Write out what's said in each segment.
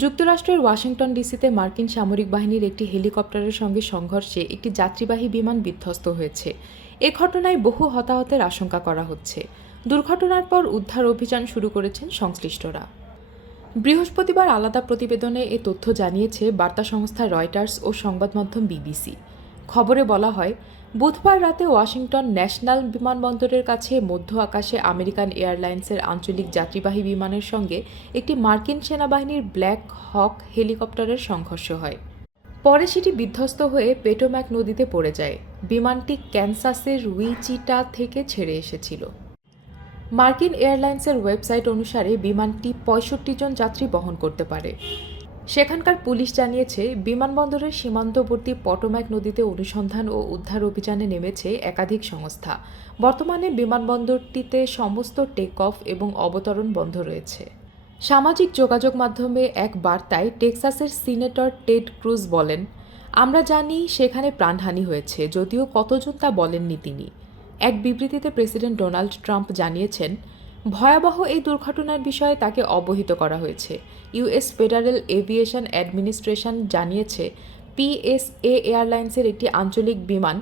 যুক্তরাষ্ট্রের ওয়াশিংটন ডিসিতে মার্কিন সামরিক বাহিনীর একটি হেলিকপ্টারের সঙ্গে সংঘর্ষে একটি যাত্রীবাহী বিমান বিধ্বস্ত হয়েছে। এ ঘটনায় বহু হতাহতের আশঙ্কা করা হচ্ছে। দুর্ঘটনার পর উদ্ধার অভিযান শুরু করেছেন সংশ্লিষ্টরা। বৃহস্পতিবার আলাদা প্রতিবেদনে এ তথ্য জানিয়েছে বার্তা সংস্থা রয়টার্স ও সংবাদমাধ্যম বিবিসি। খবরে বলা হয়, বুধবার রাতে ওয়াশিংটন ন্যাশনাল বিমানবন্দরের কাছে মধ্য আকাশে আমেরিকান এয়ারলাইন্সের আঞ্চলিক যাত্রীবাহী বিমানের সঙ্গে একটি মার্কিন সেনাবাহিনীর ব্ল্যাক হক হেলিকপ্টারের সংঘর্ষ হয়। পরে সেটি বিধ্বস্ত হয়ে পেটোম্যাক নদীতে পড়ে যায়। বিমানটি ক্যানসাসের উইচিটা থেকে ছেড়ে এসেছিল। মার্কিন এয়ারলাইন্সের ওয়েবসাইট অনুসারে বিমানটি ৬৫ জন যাত্রী বহন করতে পারে। সেখানকার পুলিশ জানিয়েছে, বিমানবন্দরের সীমান্তবর্তী পটোম্যাক নদীতে অনুসন্ধান ও উদ্ধার অভিযানে নেমেছে একাধিক সংস্থা। বর্তমানে বিমানবন্দরটিতে সমস্ত টেক অফ এবং অবতরণ বন্ধ রয়েছে। সামাজিক যোগাযোগ মাধ্যমে এক বার্তায় টেক্সাসের সিনেটর টেড ক্রুজ বলেন, আমরা জানি সেখানে প্রাণহানি হয়েছে, যদিও কতজন তা বলেননি তিনি। এক বিবৃতিতে প্রেসিডেন্ট ডোনাল্ড ট্রাম্প জানিয়েছেন, ভয়াবহ এই দুর্ঘটনার বিষয়ে তাকে অবহিত করা হয়েছে। ইউএস ফেডারেল এভিয়েশন অ্যাডমিনিস্ট্রেশন জানিয়েছে, পিএসএ এয়ারলাইন্সের একটি আঞ্চলিক বিমান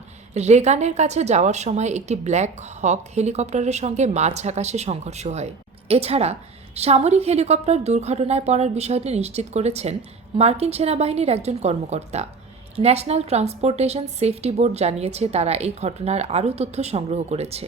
রেগানের কাছে যাওয়ার সময় একটি ব্ল্যাক হক হেলিকপ্টারের সঙ্গে মাঝ আকাশে সংঘর্ষ হয়। এছাড়া সামরিক হেলিকপ্টার দুর্ঘটনায় পড়ার বিষয়টি নিশ্চিত করেছেন মার্কিন সেনাবাহিনীর একজন কর্মকর্তা। ন্যাশনাল ট্রান্সপোর্টেশন সেফটি বোর্ড জানিয়েছে, তারা এই ঘটনার আরও তথ্য সংগ্রহ করেছে।